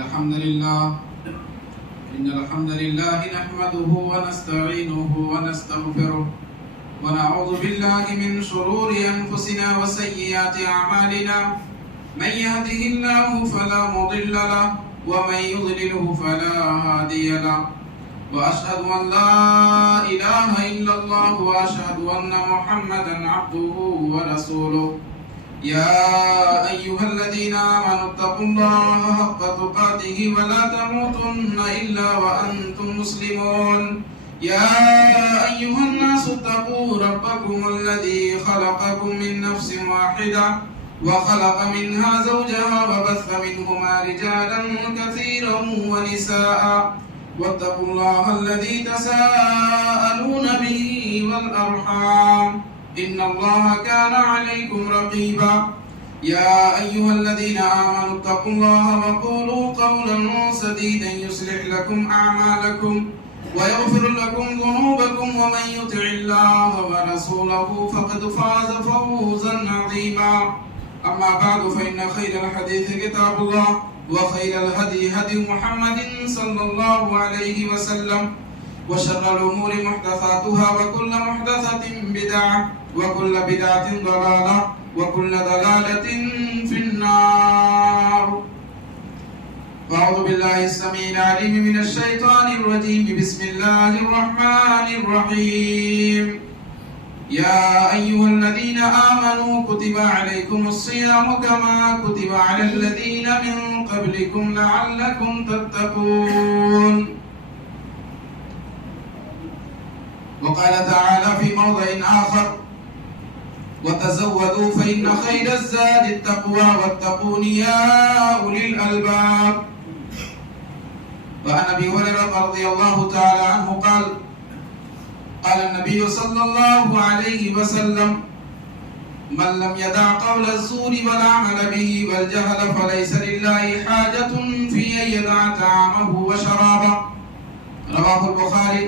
الحمد لله نحمده ونستعينه ونستغفره ونعوذ بالله من شرور أنفسنا وسيئات أعمالنا من يهده الله فلا مضل له ومن يضلله فلا هادي له وأشهد أن لا إله إلا الله وأشهد أن محمدا عبده ورسوله يا أيها الذين آمنوا اتقوا الله حق تقاته ولا تموتن إلا وأنتم مسلمون يا أيها الناس اتقوا ربكم الذي خلقكم من نفس واحدة وخلق منها زوجها وبث منهما رجالا كثيرا ونساء واتقوا الله الذي تساءلون به والأرحام إن الله كان عليكم رقيبا يا أيها الذين آمنوا اتقوا الله وقولوا قولا سديدا يصلح لكم أعمالكم ويغفر لكم ذنوبكم ومن يطع الله ورسوله فقد فاز فوزا عظيما أما بعد فإن خير الحديث كتاب الله وخير الهدي هدي محمد صلى الله عليه وسلم وشر الأمور محدثاتها وكل محدثة بدعة وكل بدعة ضلالة وكل ضلالة في النار. أعوذ بالله السميع العليم من الشيطان الرجيم. بسم الله الرحمن الرحيم. يا أيها الذين آمنوا كتب عليكم الصيام كما كتب على الذين من قبلكم لعلكم تتقون. وقال تعالى في موضع آخر وتزودوا فإن خير الزاد التقوى واتقون يا أولي الألباب. وعن أبي هريرة رضي الله تعالى عنه قال قال النبي صلى الله عليه وسلم من لم يدع قول الزور والعمل به والجهل فليس لله حاجة في أن يدع طعامه وشرابه. رواه البخاري.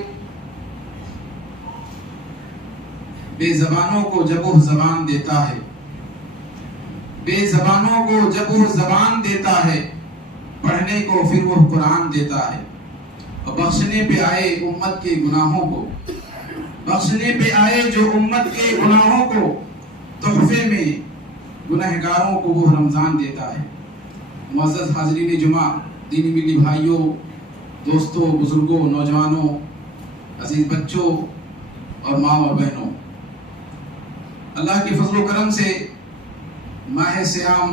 بے زبانوں کو جب وہ زبان دیتا ہے، بے زبانوں کو جب وہ زبان دیتا ہے، پڑھنے کو پھر وہ قرآن دیتا ہے، اور بخشنے پہ آئے امت کے گناہوں کو، بخشنے پہ آئے جو امت کے گناہوں کو تحفے میں گنہگاروں کو وہ رمضان دیتا ہے۔ معزز حاضرین جمعہ، دینی ملی بھائیوں، دوستوں، بزرگوں، نوجوانوں، عزیز بچوں اور ماں اور بہنوں، اللہ کے فضل و کرم سے ماہ سیام،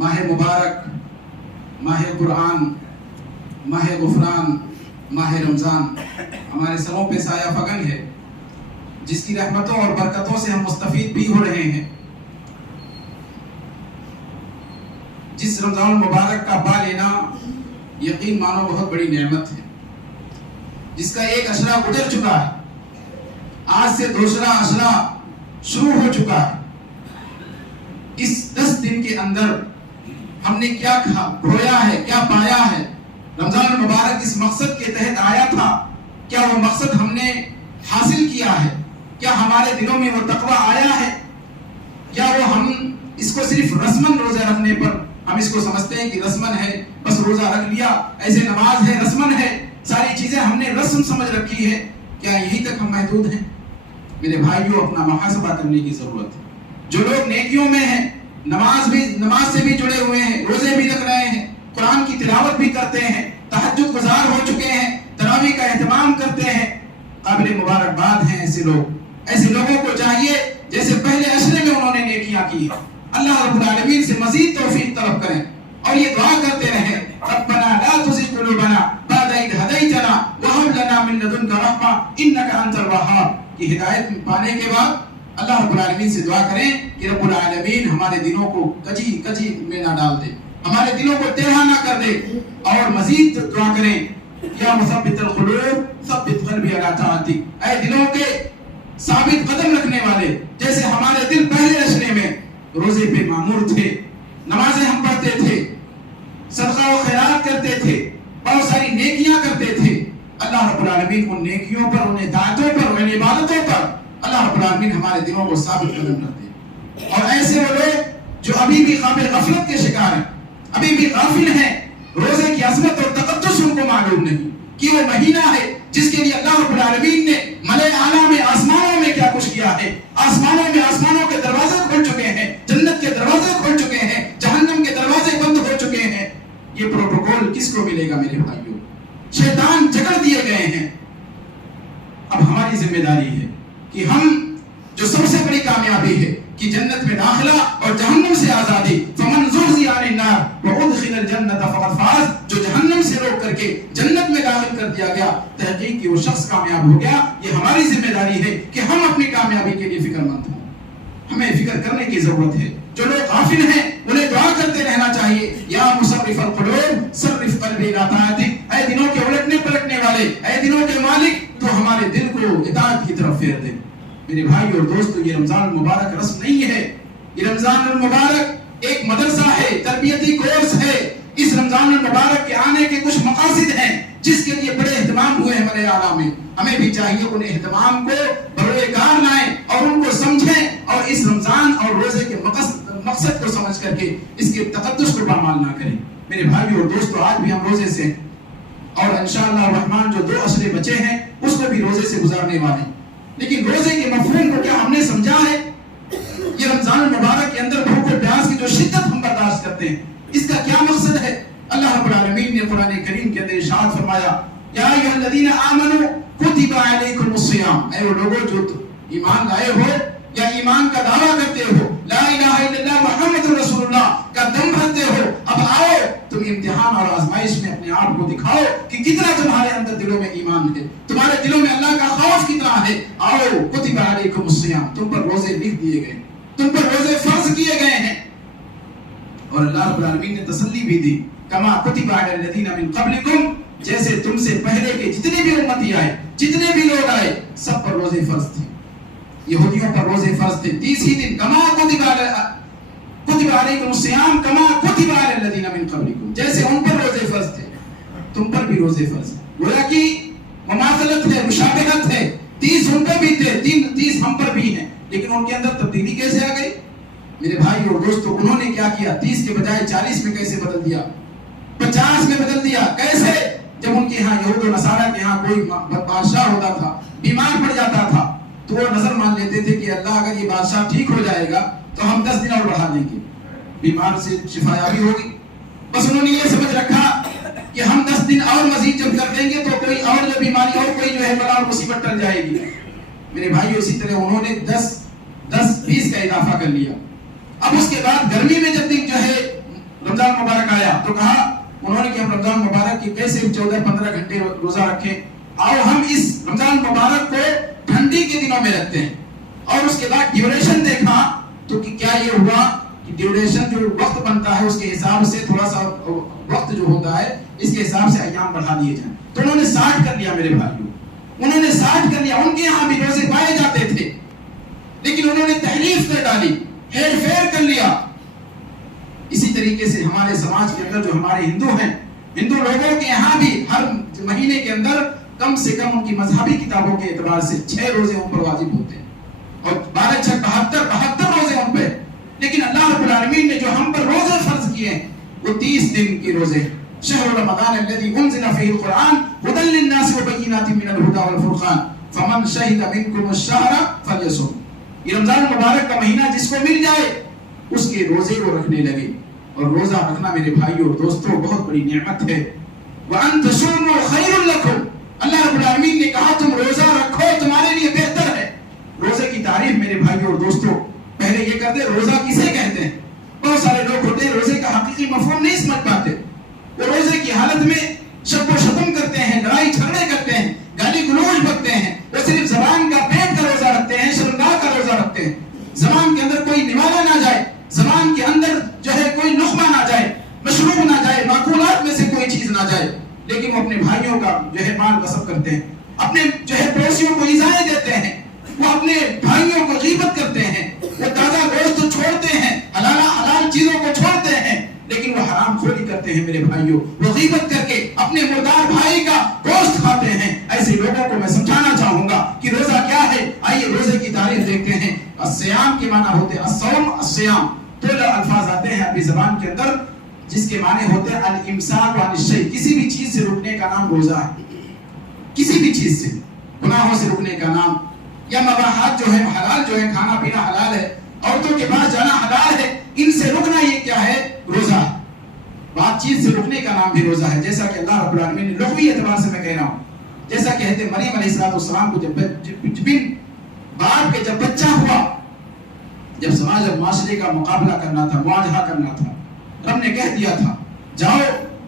ماہ مبارک، ماہ قرآن، ماہ غفران، ماہ رمضان ہمارے سروں پہ سایہ فگن ہے، جس کی رحمتوں اور برکتوں سے ہم مستفید بھی ہو رہے ہیں۔ جس رمضان المبارک کا با لینا یقین مانو بہت بڑی نعمت ہے، جس کا ایک اشرا گزر چکا ہے، آج سے دوسرا اشرا شروع ہو چکا ہے۔ اس 10 دن کے اندر ہم نے کیا کھویا ہے، کیا پایا ہے؟ رمضان المبارک اس مقصد کے تحت آیا تھا، کیا وہ مقصد ہم نے حاصل کیا ہے؟ کیا ہمارے دلوں میں وہ تقویٰ آیا ہے؟ یا وہ ہم اس کو صرف رسمن روزہ رکھنے پر ہم اس کو سمجھتے ہیں کہ رسمن ہے، بس روزہ رکھ لیا، ایسے نماز ہے، رسمن ہے، ساری چیزیں ہم نے رسم سمجھ رکھی ہے، کیا یہی تک ہم محدود ہیں؟ میرے بھائیوں، اپنا محاسبہ کرنے کی ضرورت ہے۔ جو لوگ نیکیوں میں ہیں، نماز سے بھی جڑے ہوئے ہیں، روزے بھی رکھ رہے ہیں، قرآن کی تلاوت بھی کرتے ہیں، تہجد گزار ہو چکے ہیں، تراویح کا اہتمام کرتے ہیں، قابل مبارکباد ہیں ایسے لوگ۔ ایسے لوگوں کو چاہیے جیسے پہلے عشرے میں انہوں نے نیکیاں کی ہیں، اللہ رب العالمین سے مزید توفیق طلب کریں اور یہ دعا کرتے رہیں، ربنا لا تزغ قلوبنا بعد إذ هديتنا وهب لنا من لدنك رحمة إنك أنت الوهاب۔ کی ہدایت پانے کے بعد اللہ رب العالمین سے دعا کریں کہ رب العالمین ہمارے دلوں کو کجی میں نہ ڈال دے، ہمارے دلوں کو ٹیڑھا نہ کر دے، اور مزید دعا کریں یا مثبت القلوب ثبت قلبی علی طاعتک، اے دلوں کے ثابت قدم رکھنے والے، جیسے ہمارے دل پہلے عشرے میں روزے پہ معمور تھے، نمازیں ہم پڑھتے تھے، صدقہ و خیرات کرتے تھے، بہت ساری نیکیاں کرتے تھے، اللہ رب العالمین ان نیکیوں پر، ان اطاعتوں پر، ان عبادتوں پر اللہ رب العالمین ہمارے دلوں کو ثابت قدم کر دے۔ اور ایسے وہ لوگ جو ابھی بھی قابل غفلت کے شکار ہیں، ابھی بھی غافل ہیں، روزے کی عظمت اور تقدس ان کو معلوم نہیں کہ وہ مہینہ ہے جس کے لیے اللہ رب العالمین نے ملائے اعلیٰ میں آسمانوں میں کیا کچھ کیا ہے. آسمانوں میں آسمانوں کے دروازے کھل چکے ہیں، جنت کے دروازے کھل چکے ہیں، جہنم کے دروازے بند ہو چکے ہیں. یہ پروٹوکول کس کو ملے گا میرے بھائیوں؟ شیطان جکڑ دیے گئے ہیں. اب ہماری ذمہ داری ہے کہ ہم جو سب سے بڑی کامیابی ہے کہ جنت میں داخلہ اور جہنم سے آزادی، فمن زحزح عن النار وادخل الجنت فقد فاز، جو جہنم سے روک کر کے جنت میں داخل کر دیا گیا تحقیق کہ وہ شخص کامیاب ہو گیا. یہ ہماری ذمہ داری ہے کہ ہم اپنی کامیابی کے لیے فکر مند ہوں. ہمیں فکر کرنے کی ضرورت ہے. جو لوگ غافل ہیں انہیں دعا کرتے رہنا چاہیے، یا مصرف القلوب صرف قلبی الی طاعتک، اے دلوں کے الٹنے پلٹنے والے، اے دلوں کے مالک تو ہمارے دل کو اطاعت کی طرف پھیر دے. میرے بھائی اور دوستو، یہ رمضان المبارک رسم نہیں ہے، یہ رمضان المبارک ایک مدرسہ ہے، تربیتی کورس ہے. اس رمضان المبارک کے آنے کے کچھ مقاصد ہیں جس کے لیے بڑے اہتمام ہوئے ہیں ملائے اعلیٰ میں. ہمیں بھی چاہیے ان اہتمام کو بروئے کار لائیں اور ان کو سمجھیں اور اس رمضان اور روزے کے مقصد کو سمجھ کر کے اس کے تقدس کو پامال نہ کریں. میرے بھائی اور دوستو، آج بھی ہم روزے سے اور انشاءاللہ الرحمن جو 2 عشرے بچے ہیں اس کو بھی روزے سے گزارنے والے ہیں. لیکن روزے کے مفہوم کو کیا ہم نے سمجھا ہے؟ یہ رمضان المبارک کے اندر بھوک و پیاس کی جو شدت ہم برداشت کرتے ہیں، اس کا کیا مقصد ہے؟ اللہ رب العالمین نے قرآن کریم کے اندر ارشاد فرمایا، یا ایھا الذین آمنوا کتب علیکم الصیام، اے وہ لوگوں جو ایمان لائے ہو یا ایمان کا دعویٰ کرتے ہو، لا الہ الا اللہ محمد رسول اللہ کا دم بھرتے ہو، اب آؤ تم امتحان اور آزمائش میں اپنے آپ کو دکھاؤ کہ کتنا تمہارے اندر دلوں میں ایمان ہے، تمہارے دلوں میں اللہ کا خوف کتنا ہے. آؤ کتب علیکم الصیام، تم پر روزے لکھ دیے گئے، تم پر روزے فرض کیے گئے ہیں. اور اللہ رب العالمین نے تسلی بھی دی، کما کتب علی الذین من قبلکم، جیسے تم سے پہلے کے جتنے بھی امتی آئے، جتنے بھی لوگ آئے، سب پر روزے فرض تھے. یہودیوں پر روزے فرض تھے 30 ہی دن. کما کتب علیکم الصیام کما کتب علی الذین من قبلکم، جیسے ان پر روزے فرض تھے تم پر بھی روزے فرض ہیں. گویا کہ مماثلت ہے، مشابہت ہے. 30 ان پر بھی تھے، 30 ہم پر بھی ہیں، لیکن ان کے اندر تبدیلی کیسے آ گئی؟ میرے بھائی اور دوستو، انہوں نے کیا کیا؟ 30 کے بجائے 40 میں کیسے بدل دیا؟ 50 میں بدل دیا. کیسے؟ جب ان کے ہاں یہود و نصارہ کے ہاں کوئی بادشاہ ہوتا تھا، بیمار پڑ جاتا تھا، تو وہ نظر مان لیتے تھے کہ اللہ اگر یہ بادشاہ ٹھیک ہو جائے گا تو ہم 10 دن اور بڑھا دیں گے، بیمار سے شفا یابی ہوگی. بس انہوں نے یہ سمجھ رکھا کہ ہم 10 دن اور مزید جب کر دیں گے تو کوئی اور جو بیماری اور کوئی جو ہے بلا اور مصیبت ٹل جائے گی. میرے بھائیو، اسی طرح انہوں نے 10-20 کا اضافہ کر لیا. اب اس کے بعد گرمی میں جب جو ہے رمضان مبارک آیا تو کہا انہوں نے کہ ہم رمضان مبارک کی کیسے 14-15 گھنٹے روزہ رکھیں، آؤ ہم اس رمضان مبارک کو ٹھنڈی کے دنوں میں رکھتے ہیں. اور اس کے بعد ڈیوریشن دیکھا تو کیا یہ ہوا کہ ڈیوریشن جو وقت بنتا ہے اس کے حساب سے تھوڑا سا وقت جو ہوتا ہے اس کے حساب سے ایام بڑھا دیے جائیں. تو انہوں نے 60 کر لیا. میرے بھائیوں، انہوں نے 60 کر لیا. ان کے یہاں بھی روزے پائے جاتے تھے لیکن انہوں نے تحریف کر ڈالی، ہیر پھیر کر لیا. اسی طریقے سے ہمارے سماج کے اندر جو ہمارے ہندو ہیں، ہندو لوگوں کے یہاں بھی ہر مہینے کے اندر کم سے کم ان کی مذہبی کتابوں کے اعتبار سے 6 روزے ان پر واجب ہوتے ہیں اور 12-6-72 روزے ان پہ. لیکن اللہ رب العالمین نے جو ہم پر روزے فرض کیے ہیں وہ 30 دن کے روزے. شہر رمضان الذی انزل فیہ القرآن ھدی للناس وبینات من الھدی والفرقان فمن شہد منکم الشہر فلیصم. یہ رمضان مبارک کا مہینہ جس کو مل جائے اس کے روزے کو رکھنے لگے. اور روزہ رکھنا میرے بھائیوں اور دوستوں بہت بڑی نعمت ہے. وَأَن تَصُومُوا خَيْرٌ لَكُمْ، اللہ رب العالمین نے کہا تم روزہ رکھو تمہارے لیے بہتر ہے. روزے کی تعریف میرے بھائیوں اور دوستوں پہلے یہ کر دے، روزہ کسے کہتے ہیں؟ بہت سارے لوگ ہوتے ہیں روزے کا حقیقی مفہوم نہیں سمجھ پاتے. وہ روزے کی حالت میں شب و شتم کرتے ہیں، لڑائی جھگڑے کرتے ہیں، گالی گلوچ بکتے ہیں. وہ صرف زبان کا پیٹ کا روزہ رکھتے ہیں، شرمگاہ کا روزہ رکھتے ہیں. زبان کے اندر کوئی نوالا نہ جائے، زبان کے اندر جو ہے کوئی نخبہ نہ جائے، مشروب نہ جائے، معقولات میں سے کوئی چیز نہ جائے. لیکن وہ اپنے بھائیوں کا جو ہے مال غصب کرتے ہیں، اپنے جو ہے پڑوسیوں کو ایذائیں دیتے ہیں، وہ اپنے بھائیوں کو غیبت کرتے ہیں، وہ تازہ گوشت چھوڑتے ہیں، حلال چیزوں کو چھوڑتے ہیں، لیکن وہ حرام خوری کرتے ہیں. میرے بھائیوں، وہ غیبت کر کے اپنے مردار بھائی کا گوشت کھاتے ہیں. ایسے لوگوں کو میں سمجھانا چاہوں گا کہ روزہ کیا ہے. آئیے روزے کی تعریف دیکھتے ہیں. الصیام کے معنی ہوتے ہیں الصوم، الصیام، دو الفاظ آتے ہیں عربی زبان کے اندر جس کے معنی ہوتے ہیں الامساک عن الشیء، کسی بھی چیز سے رکنے کا نام روزہ ہے. کسی بھی چیز سے، گناہوں سے رکنے کا نام، یا مباحات جو ہے حلال جو ہے، کھانا پینا حلال ہے، عورتوں کے پاس جانا حلال ہے، ان سے رکنا یہ کیا ہے؟ روزہ ہے. بات چیز سے رکنے کا نام بھی روزہ ہے. جیسا کہ اللہ رب العالمین نے لغوی اعتبار سے میں کہہ رہا ہوں، جیسا کہ حضرت مریم علیہ السلام کو جب باپ کے جب بچہ ہوا، جب سماج اور معاشرے کا مقابلہ کرنا تھا، مواجہہ کرنا تھا، رب نے کہہ دیا تھا جاؤ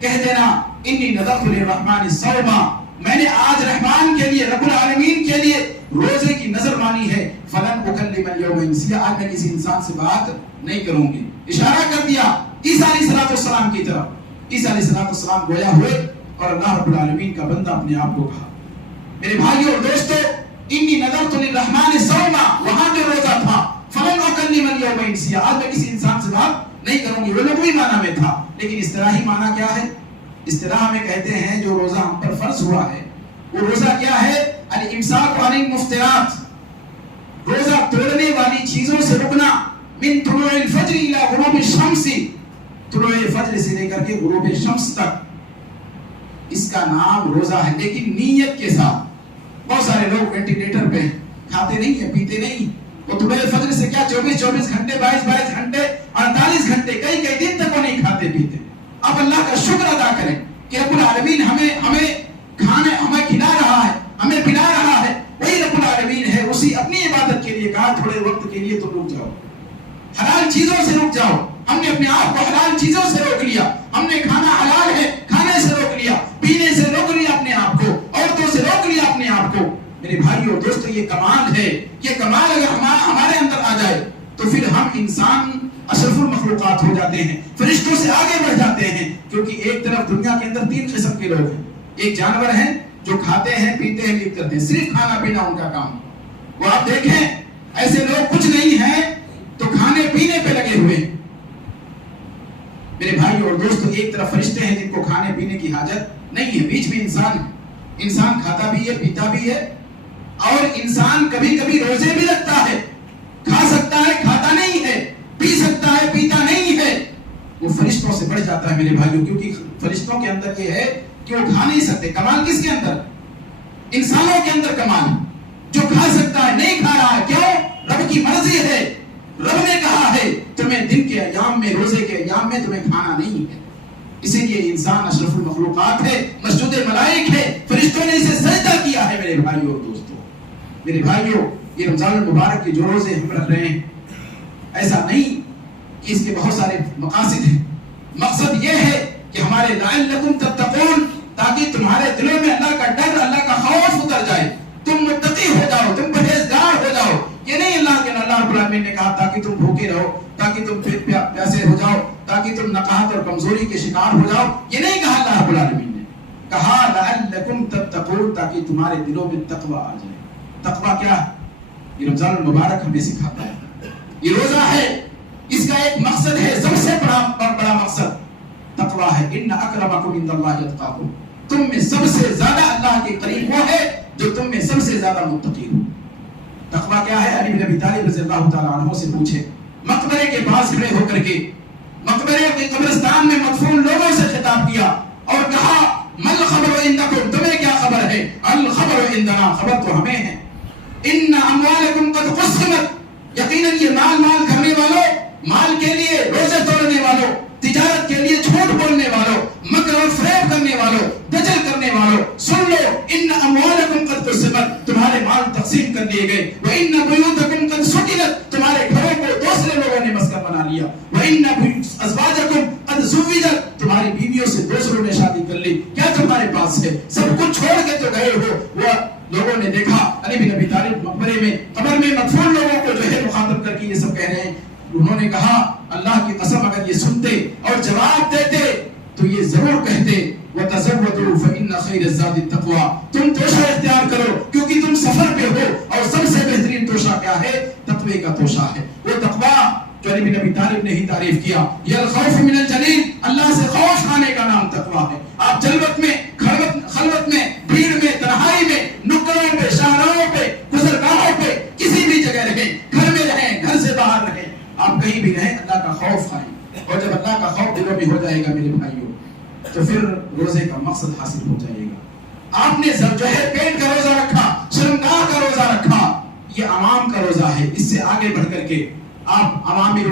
کہہ دینا انی نذرت للرحمن صوما، میں نے آج رحمان کے لیے، رب العالمین کے لیے روزے کی نظر مانی ہے. فلن اکلم اليوم انسیا، آج میں کسی انسان سے بات نہیں کروں گی. اشارہ کر دیا عیسیٰ علیہ السلام کی طرف. عیسیٰ علیہ السلام گویا ہوئے اور اللہ رب العالمین کا بندہ اپنے آپ کو کہا. میرے بھائیوں اور دوستو، انی نذرت للرحمن صوما، وہاں جو روزہ تھا فلن اکلم اليوم انسیا، آج میں کسی انسان سے بات نہیں کروں گی، وہ لغوی معنی میں تھا. لیکن اصطلاحی معنی کیا ہے؟ اصطلاح میں کہتے ہیں جو روزہ ہم پر فرض ہوا ہے وہ روزہ کیا ہے؟ الامساک عن المفطرات، روزہ توڑنے والی چیزوں سے رکنا. من طلوع الفجر الى غروب الشمس، طلوع فجر سے لے کر کے غروب شمس تک، اس کا نام روزہ ہے. لیکن نیت کے ساتھ. بہت سارے لوگ وینٹیلیٹر پہ کھاتے نہیں ہیں، پیتے نہیں، وہ طلوع فجر سے کیا 24 گھنٹے، 22 گھنٹے، 48 گھنٹے، کئی دن تک وہ نہیں کھاتے پیتے. اب اللہ کا شکر ادا کریں کہ رب العالمین ہمیں کھلا رہا ہے، ہمیں پلا رہا ہے. وہی رب العالمین ہے، اسی اپنی عبادت کے لیے کہا تھوڑے وقت کے لیے تم رک جاؤ، حلال چیزوں سے رک جاؤ. ہم نے اپنے آپ کو حلال چیزوں سے روک لیا، ہم نے کھانا حلال ہے کھانے سے روک لیا، پینے سے روک لیا اپنے آپ کو، عورتوں سے روک لیا اپنے آپ کو. میرے بھائیو اور دوستو، یہ کمال ہے. یہ کمال اگر ہمارے اندر آ جائے تو پھر ہم انسان اشرف المخلوقات ہو جاتے ہیں، فرشتوں سے آگے بڑھ جاتے ہیں. کیونکہ ایک طرف دنیا کے اندر 3 قسم کے لوگ ہیں. ایک جانور ہیں جو کھاتے ہیں، پیتے ہیں، نیند کرتے ہیں، صرف کھانا پینا ان کا کام. وہ آپ دیکھیں ایسے لوگ کچھ نہیں ہیں تو کھانے پینے پہ لگے ہوئے. میرے بھائیو اور دوستو، ایک طرف فرشتے ہیں جن کو کھانے پینے کی حاجت نہیں ہے، بیچ میں انسان ہے. انسان کھاتا بھی ہے، پیتا بھی ہے، اور انسان کبھی کبھی روزے بھی رکھتا ہے. کھا سکتا ہے، کھاتا نہیں ہے، پی سکتا ہے، پیتا نہیں ہے. وہ فرشتوں سے بڑھ جاتا ہے میرے بھائیو، کیونکہ فرشتوں کے اندر یہ ہے کہ وہ کھا نہیں سکتے. کمال کس کے اندر؟ انسانوں کے اندر کمال. جو کھا سکتا ہے نہیں کھا رہا ہے، کیوں؟ رب کی مرضی ہے. رب نے کہا ہے تمہیں دن کے ایام میں، روزے کے ایام میں تمہیں کھانا نہیں ہے. اسی لیے انسان اشرف المخلوقات ہے، مسجود ملائک ہے، فرشتوں نے اسے سجدہ کیا ہے. میرے بھائیو اور دوستو، میرے بھائیو، یہ رمضان المبارک کے جو روزے ہم رکھ رہے ہیں، ایسا نہیں کہ اس کے بہت سارے مقاصد ہیں. مقصد یہ ہے کہ ہمارے لعلکم تتقون، تاکہ تمہارے دلوں میں اللہ کا ڈر، اللہ کا خوف اتر جائے، تم متقی ہو جاؤ، تم پرہیزگار ہو جاؤ. یہ نہیں اللہ رب العالمین نے کہا تاکہ تم بھوکے رہو، تاکہ تم پیاسے ہو جاؤ، تاکہ تم نقاہت اور کمزوری کے شکار ہو جاؤ. یہ نہیں کہا اللہ رب العالمین نے، کہا لعلکم تتقون، تاکہ تمہارے دلوں میں تقوی آ جائے. تقوی کیا ہے؟ یہ رمضان المبارک ہمیں سکھاتا ہے. یہ روزہ ہے، اس کا ایک مقصد ہے، سب سے بڑا مقصد تقوی ہے. ان اکرمکم عند اللہ اتقاکم، تم میں سب سے زیادہ اللہ کے قریب وہ ہے جو تم میں سب سے زیادہ متقی ہو. تقوی کیا ہے؟ علی بن ابی طالب رضی اللہ تعالی عنہ سے پوچھے، مقبرے کے پاس کھڑے ہو کر کے مقبرے کے قبرستان میں مدفون لوگوں سے خطاب کیا اور کہا مل خبر عندکم، تمہیں کیا خبر ہے؟ الخبر عندنا، خبر تو ہمیں ہے. ان اموالکم قد قسمت، یقیناً یہ مال کرنے والوں، مال کے لیے روزے توڑنے والوں، تجارت کے لیے جھوٹ بولنے والوں، مکر و فریب کرنے والوں، دجل کرنے والوں، سن لو ان اموالکم قد قسمت، تمہارے مال تقسیم کر دیے گئے. وان بیوتکم قد سکنت، تمہارے گھروں کو دوسرے لوگوں نے مسکن بنا لیا. وان ازواجکم قد زوجت، تمہاری بیویوں سے دوسروں نے شادی کر لی. کیا تمہارے پاس ہے؟ سب کچھ چھوڑ کے تو گئے ہو. وہ لوگوں نے دیکھا علی بن ابی طالب مقبرے میں، قبر میں مدفون لوگوں کو جو ہے مخاطب کر کے یہ سب کہہ رہے ہیں. انہوں نے کہا اللہ کی قسم اگر یہ سنتے اور جواب دیتے تو یہ ضرور کہتے وَتَزَوَّدُوا فَإِنَّ خَيْرَ الزَّادِ التَّقْوَىٰ، تم توشہ اختیار کرو کیونکہ تم سفر پہ ہو، اور سب سے بہترین توشہ کیا ہے؟ تقوی کا توشہ ہے. وہ تقوی جو علی بن ابی طالب نے ہی تعریف کیا، یہ الخوف من الجلیل، اللہ سے خوف کھانے کا نام تقوی ہے. آپ جلوت میں، خلوت میں، بھیڑ میں، تنہائی میں، نکڑوں پہ، شاہراہوں پہ، گزرگاہوں پہ، کسی بھی جگہ رہیں، گھر میں رہیں، گھر سے باہر رہیں، آپ کہیں بھی رہیں، اللہ کا خوف کھائیں. اور جب اللہ کا خوف دلوں میں ہو جائے گا میرے بھائیوں تو پھر روزے کا مقصد حاصل ہو جائے گا۔ آپ نے جو ہے پیٹ کا روزہ رکھا، شرمگاہ کا روزہ رکھا، یہ عوام کا روزہ ہے۔ اس سے آگے بڑھ کر کے آپ عوامر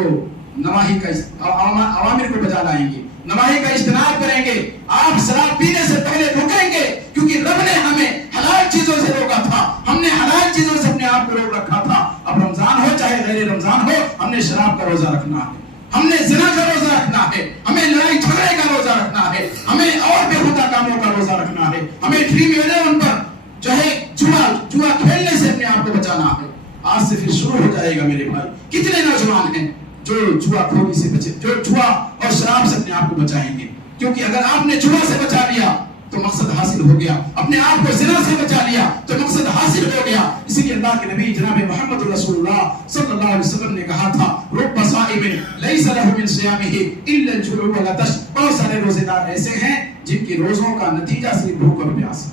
کو بجا لائیں گے، نواہی کا اجتناب کریں گے، آپ شراب پینے سے پہلے رکیں گے، کیونکہ رب نے ہمیں حلال چیزوں سے روکا تھا، ہم نے حلال چیزوں سے اپنے آپ کو روک رکھا تھا۔ اب رمضان ہو چاہے غیر رمضان ہو، ہم نے شراب کا روزہ رکھنا ہے، ہم نے زنا کا روزہ رکھنا ہے، ہمیں لڑائی جھگڑے کا روزہ رکھنا ہے، ہمیں اور بےہودہ کاموں کا روزہ رکھنا ہے، ہمیں ڈریم 11 پر جو ہے جوا کھیلنے سے اپنے آپ کو بچانا ہے۔ آج سے پھر شروع ہو جائے گا میرے بھائی۔ کتنے نوجوان ہیں جو جوا کھوری سے بچے، جو جوا اور شراب سے اپنے آپ کو بچائیں گے، کیونکہ اگر آپ نے جوا سے بچا لیا تو مقصد حاصل ہو گیا، اپنے آپ کو زنا سے بچا لیا تو مقصد حاصل ہو گیا۔ اسی لیے اللہ کے نبی جناب محمد رسول اللہ صلی اللہ علیہ وسلم نے کہا تھا رب صائم لیس له من صیامه الا الجوع والعطش۔ بہت سارے روزے دار ایسے ہیں جن کی روزوں کا نتیجہ صرف بھوک اور پیاس ہے۔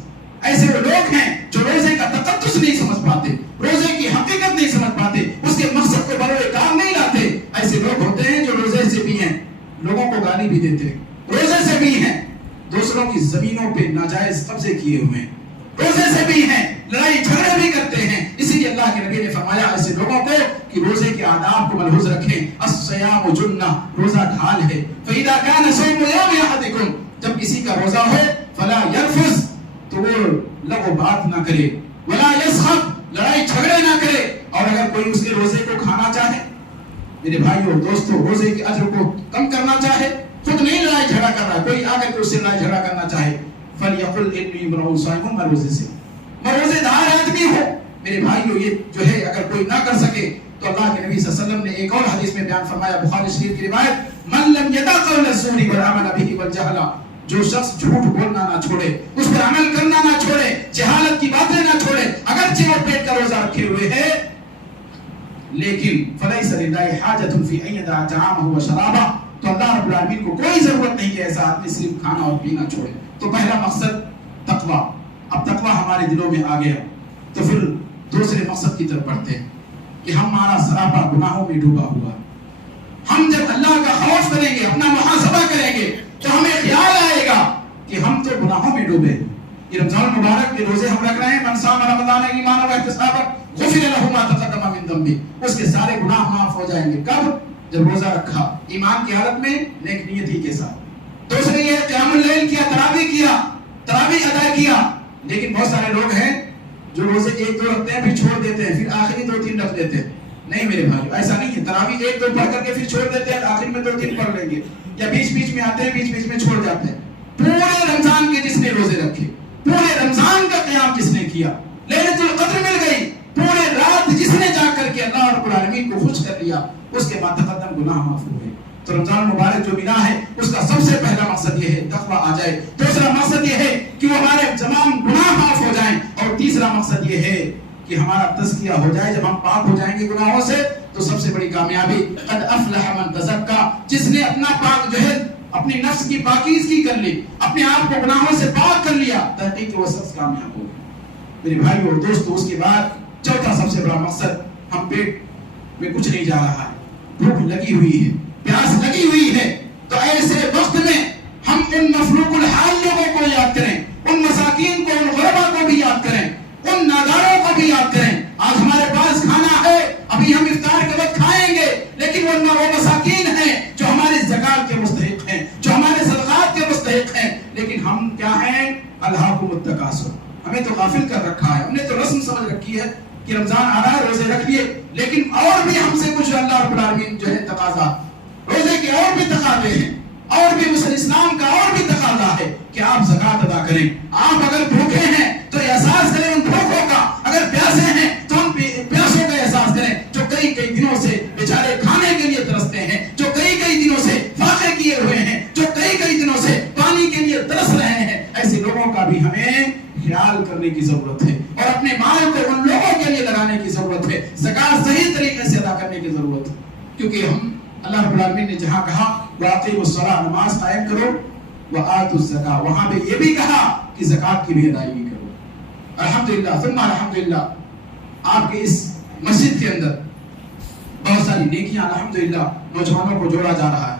ایسے وہ لوگ ہیں جو روزے کا تقدس نہیں سمجھ پاتے، روزے کی حقیقت نہیں سمجھ پاتے، اس کے مقصد کو بروئے کام نہیں لاتے۔ ایسے لوگ ہوتے ہیں جو روزے سے بھی ہیں، لوگوں کو گالی بھی دیتے ہیں، روزے سے بھی ہیں، دوسروں کی زمینوں پہ ناجائز قبضے کیے ہوئے ہیں، روزے سے بھی ہیں، لڑائی جھگڑے بھی کرتے ہیں۔ اسی لیے اللہ کے نبی نے فرمایا ایسے لوگوں کو کہ روزے کے آداب کو ملحوظ رکھیں۔ الصیام جنہ، روزہ ڈھال ہے۔ فإذا كان صوم يوم أحدكم، جب کسی کا روزہ ہو فلا يرفث، تو وہ لغو بات نہ کرے، ولا يسخط، لڑائی جھگڑے نہ کرے۔ اور اگر کوئی اس کے روزے کو کھانا چاہے، میرے بھائیوں دوستوں، روزے کے اجر کو کم کرنا چاہے، خود نہیں لڑائی جھگڑا کر رہا ہے، کوئی آ کر کے اس سے لڑائی جھگڑا کرنا چاہے، فَلْيَقُلْ إِنِّي امْرُؤٌ صَائِمٌ، میں روزے سے میں روزے دار آدمی ہوں۔ میرے بھائیوں یہ جو ہے اگر کوئی نہ کر سکے تو اللہ کے نبی صلی اللہ علیہ وسلم نے ایک اور حدیث میں بیان فرمایا، بخاری شریف کی روایت، مَن لَمْ يَدَعْ قَوْلَ الزُّورِ وَالْعَمَلَ بِهِ وَالْجَهْلَ، جو شخص جھوٹ بولنا نہ چھوڑے، اس پر عمل کرنا نہ چھوڑے، جہالت کی باتیں نہ چھوڑے، اگرچہ وہ پیٹ کا روزہ رکھے ہوئے ہے لیکن فَلَيْسَ لِلَّهِ حَاجَةٌ فِي أَن يَدَعَ طَعَامَهُ وَشَرَابَهُ، تو اللہ رب العالمین کو کوئی ضرورت نہیں کہ ایسا آدمی صرف کھانا اور پینا چھوڑے۔ تو پہلا مقصد تقوی، اب تقوی ہمارے دلوں میں آ گیا تو پھر دوسرے مقصد کی طرف بڑھتے ہیں کہ ہمارا سراپا گناہوں میں ڈوبا ہوا۔ ہم جب اللہ کا خوف کریں گے، اپنا محاسبہ کریں گے تو ہمیں خیال آئے گا کہ ہم تو گناہوں میں ڈوبے۔ یہ رمضان مبارک کے روزے ہم رکھ رہے ہیں، من صام رمضان ایمانا واحتسابا غفر له ما تقدم من ذنبه، اس کے سارے گناہ معاف ہو جائیں گے۔ کب؟ جب روزہ رکھا ایمان کی حالت میں، نیک نیتی کے ساتھ۔ دوسرے یہ قیام اللیل کیا، تراویح ادا کیا۔ لیکن بہت سارے لوگ ہیں جو روزے ایک دو رکھتے ہیں پھر چھوڑ دیتے ہیں، پھر آخری 2-3 رکھ لیتے ہیں۔ نہیں میرے بھائی ایسا نہیں ہے، تراویح 1-2 پڑھ کر کے پھر چھوڑ دیتے ہیں، آخر میں 2-3 پڑھ لیں گے، یا بیچ بیچ میں آتے ہیں، بیچ بیچ میں چھوڑ جاتے ہیں۔ پورے رمضان کے جس نے روزے رکھے، پورے رمضان کا قیام جس نے کیا، لیلۃ القدر مل گئی، پورے رات جس نے جا کر کے اللہ رب العالمین کو خوش کر لیا، اس کے بعد تقدم گناہ معاف ہو گئے۔ تو رمضان مبارک جو ملا ہے اس کا سب سے پہلا مقصد یہ ہے تقویٰ آ جائے، دوسرا مقصد یہ ہے کہ وہ ہمارے تمام گناہ معاف ہو جائیں، اور تیسرا مقصد یہ ہے کہ ہمارا تزکیہ ہو جائے۔ جب ہم پاک ہو جائیں گے گناہوں سے تو سب سے بڑی کامیابی قد افلح من تزکا، جس نے اپنا پاک جو ہے اپنی نفس کی پاکیزگی کر لی، اپنے آپ کو گناہوں سے پاک کر لیا، تحقیق وہ شخص کامیاب ہوگا۔ میرے بھائیو اور دوستو، اس کے بعد چوتھا سب سے بڑا مقصد، ہم پیٹ میں کچھ نہیں جا رہا ہے، بھوک لگی ہوئی ہے، پیاس لگی ہوئی ہے، تو ایسے وقت میں ہم ان مفلوق الحال لوگوں کو یاد کریں، ان مساکین کو، ان غربا کو بھی یاد کریں، ان ناداروں کو بھی یاد کریں۔ آج ہمارے پاس کھانا ہے، ابھی ہم افطار کے وقت کھائیں گے، لیکن وہ مساکین ہیں جو ہماری زکات کے مستحق ہیں، جو ہمارے صدقات کے مستحق ہیں، لیکن ہم کیا ہیں؟ الہاکم التکاثر، ہمیں تو غافل کر رکھا ہے، ہم نے تو رسم سمجھ رکھی ہے کہ رمضان آ رہا ہے روزے رکھ لیے، لیکن اور بھی ہم سے کچھ اللہ رب العالمین جو ہے تقاضا، روزے کے اور بھی تقاضے ہیں، اور بھی مسلم اسلام کا اور بھی تقاضا ہے کہ آپ زکات ادا کریں۔ آپ اگر بھوکے ہیں تو احساس کریں ان بھوکوں کا، اگر پیاسے ہیں تو ہم پیاسوں کا احساس کریں، جو کئی کئی دنوں سے بیچارے کھانے کے لیے ترستے ہیں، جو کئی کئی دنوں سے فاقے کیے ہوئے ہیں، جو کئی کئی دنوں سے پانی کے لیے ترس رہے ہیں۔ ایسے لوگوں کا بھی ہمیں خیال کرنے کی ضرورت ہے، اور اپنے مال کو ان لوگوں کے لیے لگانے کی ضرورت ہے، زکات صحیح طریقے سے ادا کرنے کی ضرورت ہے۔ کیونکہ ہم اللہ رب العالمین نے جہاں کہا وَأَقِیمُوا الصَّلَاةَ، نماز قائم کرو، وَآتُوا الزَّکَاةَ، وہاں پہ یہ بھی کہا کہ زکات کی بھی ادائیگی کرو۔ الحمدللہ ثم الحمدللہ، آپ کے اس مسجد کے اندر بہت ساری نیکیاں الحمدللہ نوجوانوں کو جوڑا جا رہا ہے،